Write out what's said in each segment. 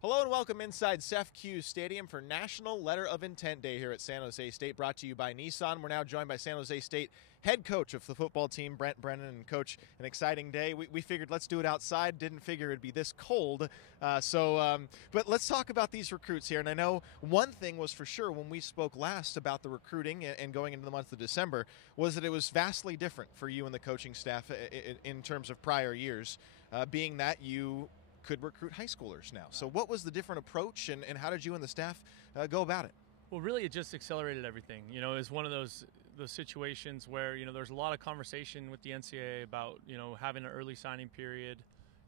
Hello and welcome inside Seth Q Stadium for National Letter of Intent Day here at San Jose State, brought to you by Nissan. We're now joined by San Jose State head coach of the football team, Brent Brennan. And Coach, an exciting day. We figured let's do it outside. Didn't figure it'd be this cold. But let's talk about these recruits here. And I know one thing was for sure when we spoke last about the recruiting and going into the month of December was that it was vastly different for you and the coaching staff in terms of prior years, being that you could recruit high schoolers now. So what was the different approach and how did you and the staff go about it? Well, really, it just accelerated everything. You know, it was one of those situations where, you know, there's a lot of conversation with the NCAA about, you know, having an early signing period.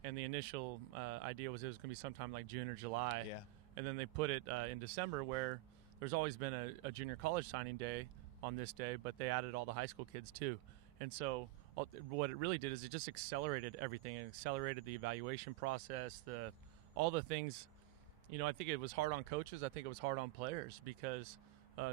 And the initial idea was it was going to be sometime like June or July. Yeah. And then they put it in December, where there's always been a junior college signing day on this day, but they added all the high school kids too. And so what it really did is it just accelerated everything. It accelerated the evaluation process, all the things. You know, I think it was hard on coaches. I think it was hard on players because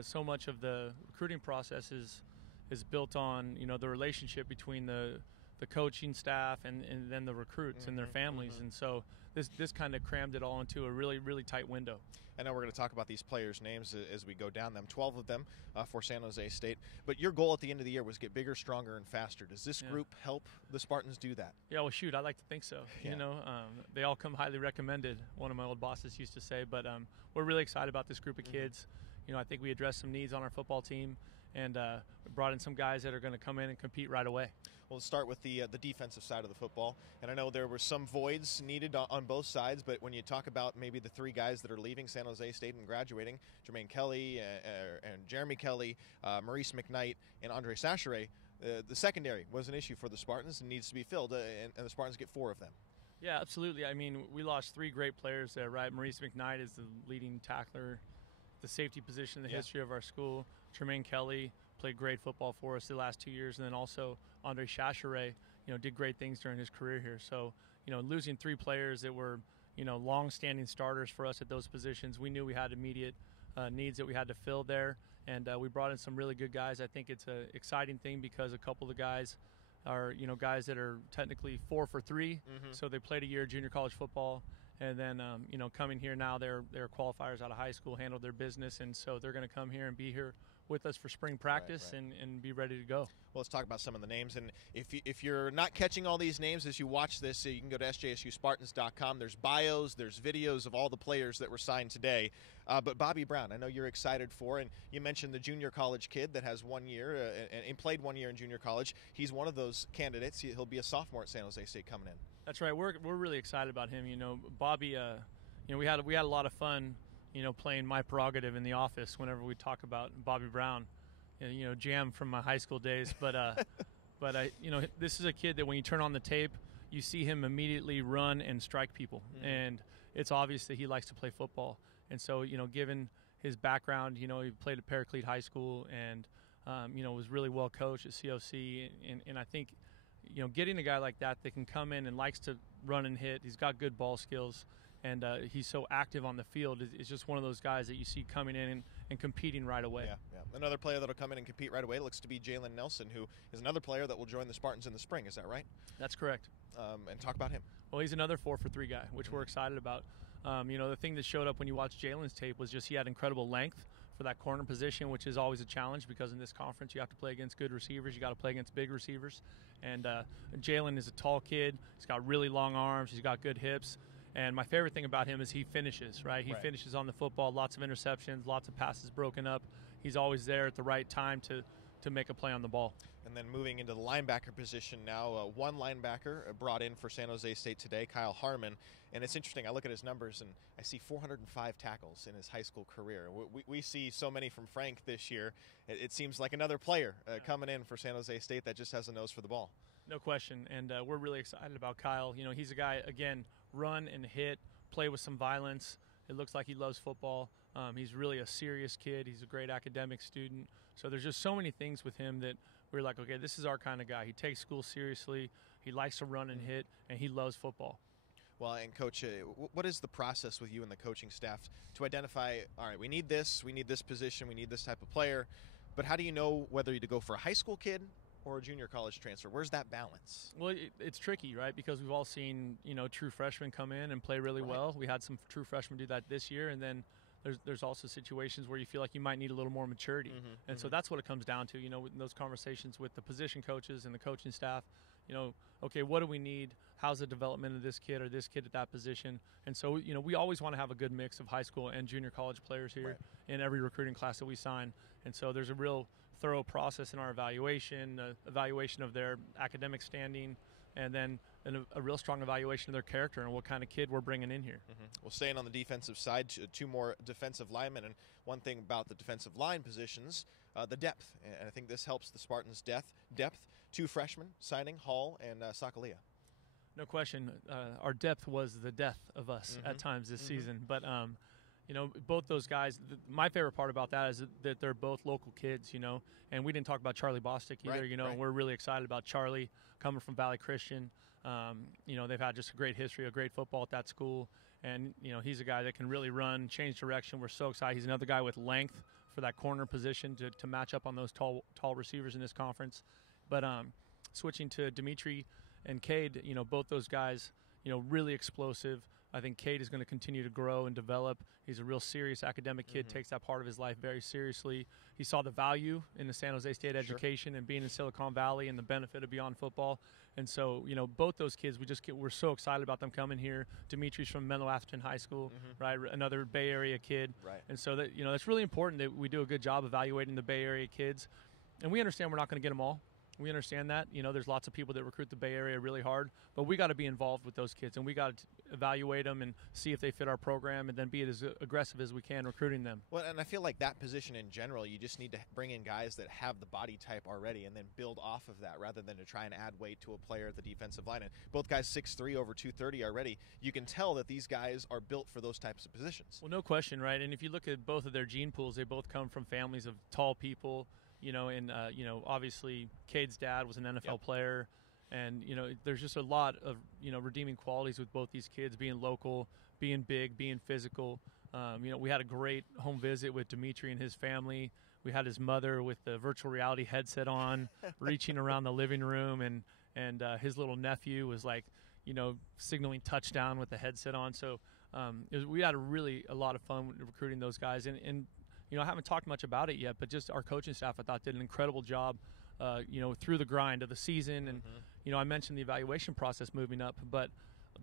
so much of the recruiting process is built on, you know, the relationship between the coaching staff and then the recruits and their families. And so this kind of crammed it all into a really, really tight window. I know we're going to talk about these players' names as we go down them, 12 of them for San Jose State. But your goal at the end of the year was get bigger, stronger, and faster. Does this group help the Spartans do that? Yeah, well, shoot, I like to think so. Yeah. You know, they all come highly recommended, one of my old bosses used to say. But we're really excited about this group of kids. You know, I think we addressed some needs on our football team and brought in some guys that are going to come in and compete right away. Well, let's start with the defensive side of the football. And I know there were some voids needed on both sides, but when you talk about maybe the three guys that are leaving San Jose State and graduating, Jermaine Kelly and Jeremy Kelly, Maurice McKnight, and Andre Sachere, the secondary was an issue for the Spartans and needs to be filled, and the Spartans get 4 of them. Yeah, absolutely. I mean, we lost 3 great players there, right? Maurice McKnight is the leading tackler, the safety position in the history of our school. Jermaine Kelly played great football for us the last 2 years, and then also Andre Sachere, you know, did great things during his career here. So, you know, losing 3 players that were, you know, long-standing starters for us at those positions, we knew we had immediate needs that we had to fill there, and we brought in some really good guys. I think it's an exciting thing because a couple of the guys are, you know, guys that are technically 4 for 3, so they played a year of junior college football. And then, you know, coming here now, they're qualifiers out of high school, handled their business, and so they're going to come here and be here with us for spring practice and be ready to go. Well, let's talk about some of the names. And if you're not catching all these names as you watch this, you can go to sjsuspartans.com. There's bios, there's videos of all the players that were signed today. But Bobby Brown, I know you're excited for, and you mentioned the junior college kid that has 1 year and played 1 year in junior college. He's one of those candidates. He'll be a sophomore at San Jose State coming in. That's right. We're really excited about him. You know, Bobby. You know, we had a lot of fun, you know, playing My Prerogative in the office whenever we talk about Bobby Brown. You know, jam from my high school days. But you know, this is a kid that when you turn on the tape, you see him immediately run and strike people, and it's obvious that he likes to play football. And so, you know, given his background, you know, he played at Paraclete High School and you know, was really well coached at COC, and I think, you know, getting a guy like that can come in and likes to run and hit. He's got good ball skills, and he's so active on the field. Is just one of those guys that you see coming in and competing right away. Yeah. Another player that will come in and compete right away looks to be Jalen Nelson, who is another player that will join the Spartans in the spring. Is that right? That's correct. And talk about him. Well, he's another 4 for 3 guy, which we're excited about. You know, the thing that showed up when you watched Jalen's tape was just he had incredible length for that corner position, which is always a challenge because in this conference you have to play against good receivers. You got to play against big receivers. And Jalen is a tall kid. He's got really long arms. He's got good hips. And my favorite thing about him is he finishes, right? He finishes on the football, lots of interceptions, lots of passes broken up. He's always there at the right time to make a play on the ball. And then moving into the linebacker position now, one linebacker brought in for San Jose State today, Kyle Harmon. And it's interesting, I look at his numbers and I see 405 tackles in his high school career. We see so many from Frank this year. It seems like another player coming in for San Jose State that just has a nose for the ball. No question, and we're really excited about Kyle. You know, he's a guy, again, run and hit, play with some violence. It looks like he loves football. He's really a serious kid. He's a great academic student. So there's just so many things with him that we're like, okay, this is our kind of guy. He takes school seriously. He likes to run and hit, and he loves football. Well, and Coach, what is the process with you and the coaching staff to identify, all right, we need this position, we need this type of player, but how do you know whether to go for a high school kid or a junior college transfer? Where's that balance? Well, it's tricky, right? Because we've all seen, true freshmen come in and play really well. We had some true freshmen do that this year, and then there's also situations where you feel like you might need a little more maturity. And so that's what it comes down to, in those conversations with the position coaches and the coaching staff. Okay, what do we need? How's the development of this kid or this kid at that position? And so, we always want to have a good mix of high school and junior college players here in every recruiting class that we sign. And so there's a real thorough process in our evaluation of their academic standing, and then a real strong evaluation of their character and what kind of kid we're bringing in here. Well, staying on the defensive side, two more defensive linemen, and one thing about the defensive line positions, the depth. And I think this helps the Spartans' depth. 2 freshmen signing, Hall and Sakalia. No question. Our depth was the death of us at times this season. But, both those guys, my favorite part about that is that they're both local kids, and we didn't talk about Charlie Bostic either, We're really excited about Charlie coming from Valley Christian. They've had just a great history of great football at that school, and, he's a guy that can really run, change direction. We're so excited. He's another guy with length for that corner position to match up on those tall receivers in this conference. But switching to Dimitri and Cade, both those guys, really explosive. I think Cade is going to continue to grow and develop. He's a real serious academic kid, takes that part of his life very seriously. He saw the value in the San Jose State education and being in Silicon Valley and the benefit of beyond football. And so, both those kids, we're so excited about them coming here. Dimitri's from Menlo Atherton High School, right? Another Bay Area kid. Right. And so that, that's really important that we do a good job evaluating the Bay Area kids. And we understand we're not going to get them all. We understand that. There's lots of people that recruit the Bay Area really hard, but we got to be involved with those kids, and we got to evaluate them and see if they fit our program, and then be as aggressive as we can recruiting them. Well, and I feel like that position in general, you just need to bring in guys that have the body type already and then build off of that rather than to try and add weight to a player at the defensive line. And both guys 6'3", over 230 already. You can tell that these guys are built for those types of positions. Well, no question, right? And if you look at both of their gene pools, they both come from families of tall people. Obviously Cade's dad was an NFL player, and, there's just a lot of, redeeming qualities with both these kids, being local, being big, being physical. We had a great home visit with Dimitri and his family. We had his mother with the virtual reality headset on, reaching around the living room, and his little nephew was signaling touchdown with the headset on. So we had a lot of fun recruiting those guys, and I haven't talked much about it yet, but just our coaching staff, I thought, did an incredible job, through the grind of the season. And, I mentioned the evaluation process moving up, but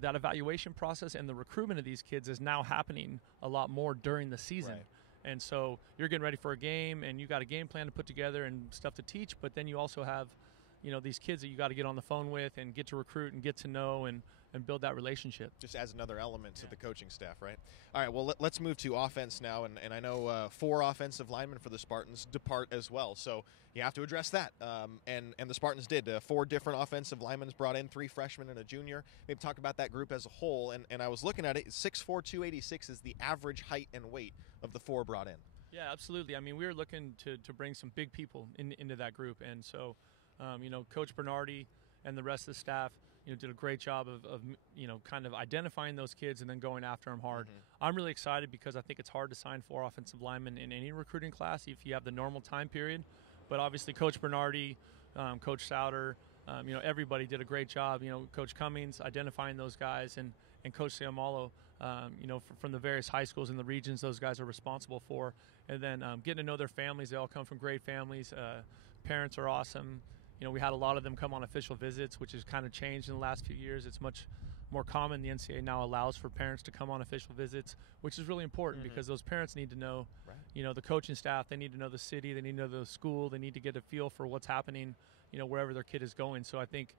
that evaluation process and the recruitment of these kids is now happening a lot more during the season. Right. And so you're getting ready for a game, and you got a game plan to put together and stuff to teach, but then you also have, these kids that you got to get on the phone with and get to recruit and get to know and build that relationship. Just adds another element to the coaching staff, right? All right, well, let's move to offense now. And I know 4 offensive linemen for the Spartans depart as well. So you have to address that. And the Spartans did. 4 different offensive linemen brought in, 3 freshmen and a junior. Maybe talk about that group as a whole. And I was looking at it, 6'4", 286 is the average height and weight of the 4 brought in. Yeah, absolutely. I mean, we were looking to bring some big people into that group. And so, Coach Bernardi and the rest of the staff, did a great job of kind of identifying those kids and then going after them hard. I'm really excited because I think it's hard to sign 4 offensive linemen in any recruiting class if you have the normal time period. But obviously Coach Bernardi, Coach Souter, everybody did a great job. Coach Cummings identifying those guys, and Coach Siamalo, from the various high schools in the regions those guys are responsible for. And then getting to know their families. They all come from great families. Parents are awesome. We had a lot of them come on official visits, which has kind of changed in the last few years. It's much more common. The NCAA now allows for parents to come on official visits, which is really important because those parents need to know, the coaching staff. They need to know the city. They need to know the school. They need to get a feel for what's happening, wherever their kid is going. So I think,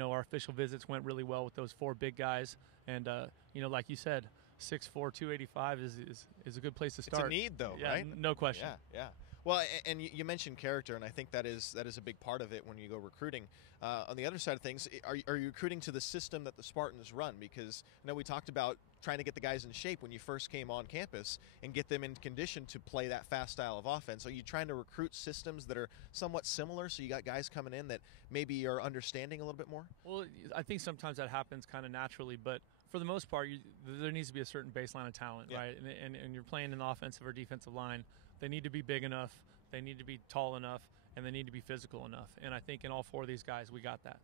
our official visits went really well with those 4 big guys. And, like you said, 6'4", 285 is a good place to start. It's a need, though, yeah, right? No question. Yeah. Well, and you mentioned character, and I think that is a big part of it when you go recruiting. On the other side of things, are you recruiting to the system that the Spartans run? Because I know we talked about trying to get the guys in shape when you first came on campus and get them in condition to play that fast style of offense. Are you trying to recruit systems that are somewhat similar, so you got guys coming in that maybe are understanding a little bit more? Well, I think sometimes that happens kind of naturally, but for the most part, there needs to be a certain baseline of talent, right? And you're playing an offensive or defensive line. They need to be big enough. They need to be tall enough. and they need to be physical enough. And I think in all 4 of these guys, we got that.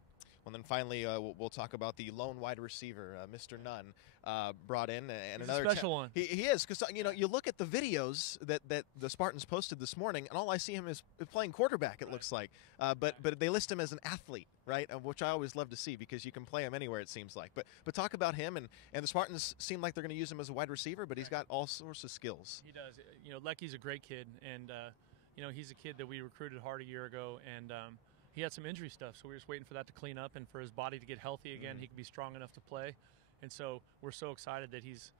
Well, then finally, we'll talk about the lone wide receiver, Mr. Nunn, brought in, and He's another a special one. He is, because you look at the videos that the Spartans posted this morning, and all I see him is playing quarterback. It looks like, but they list him as an athlete, right? Which I always love to see, because you can play him anywhere, it seems like. But talk about him, and the Spartans seem like they're going to use him as a wide receiver, but he's got all sorts of skills. He does. Lecky's a great kid, and he's a kid that we recruited hard a year ago, and he had some injury stuff, so we were just waiting for that to clean up and for his body to get healthy again. He could be strong enough to play, and so we're so excited that he's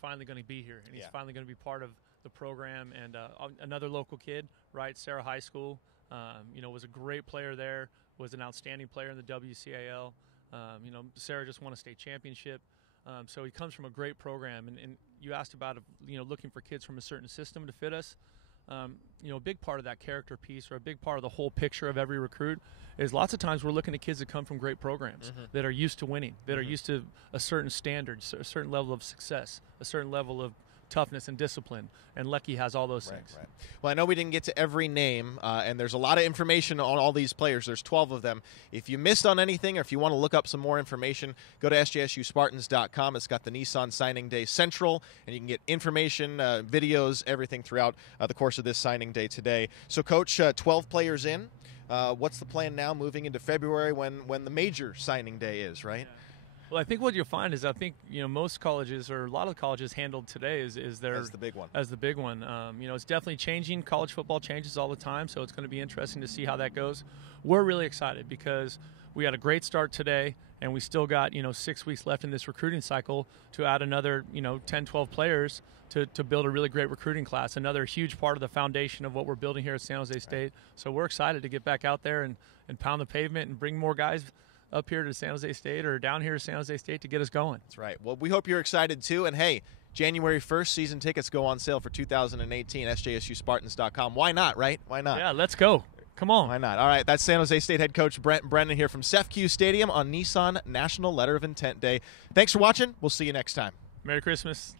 finally going to be here, and he's finally going to be part of the program. And another local kid, right? Sarah High School, was a great player there, was an outstanding player in the WCAL. Sarah just won a state championship. So he comes from a great program, and you asked about looking for kids from a certain system to fit us. A big part of that character piece, or a big part of the whole picture of every recruit, is lots of times we're looking at kids that come from great programs, that are used to winning, that are used to a certain standard, a certain level of success, a certain level of toughness and discipline, and Lecky has all those things. Right. Well, I know we didn't get to every name, and there's a lot of information on all these players. There's 12 of them. If you missed on anything, or if you want to look up some more information, go to sjsuspartans.com. It's got the Nissan Signing Day Central, and you can get information, videos, everything throughout the course of this signing day today. So, Coach, 12 players in. What's the plan now moving into February when the major signing day is, right? Yeah. Well, I think what you'll find is most colleges, or a lot of colleges, handled today is their as the big one. As the big one. It's definitely changing. College football changes all the time, so it's going to be interesting to see how that goes. We're really excited because we had a great start today, and we still got 6 weeks left in this recruiting cycle to add another 10, 12 players to build a really great recruiting class. Another huge part of the foundation of what we're building here at San Jose State. So we're excited to get back out there and pound the pavement and bring more guys up here to San Jose State, or down here to San Jose State, to get us going. That's right. Well, we hope you're excited too. And hey, January 1st, season tickets go on sale for 2018, sjsuspartans.com. Why not, right? Why not? Yeah, let's go. Come on. Why not? All right, that's San Jose State head coach Brent Brennan here from CEFCU Stadium on Nissan National Letter of Intent Day. Thanks for watching. We'll see you next time. Merry Christmas.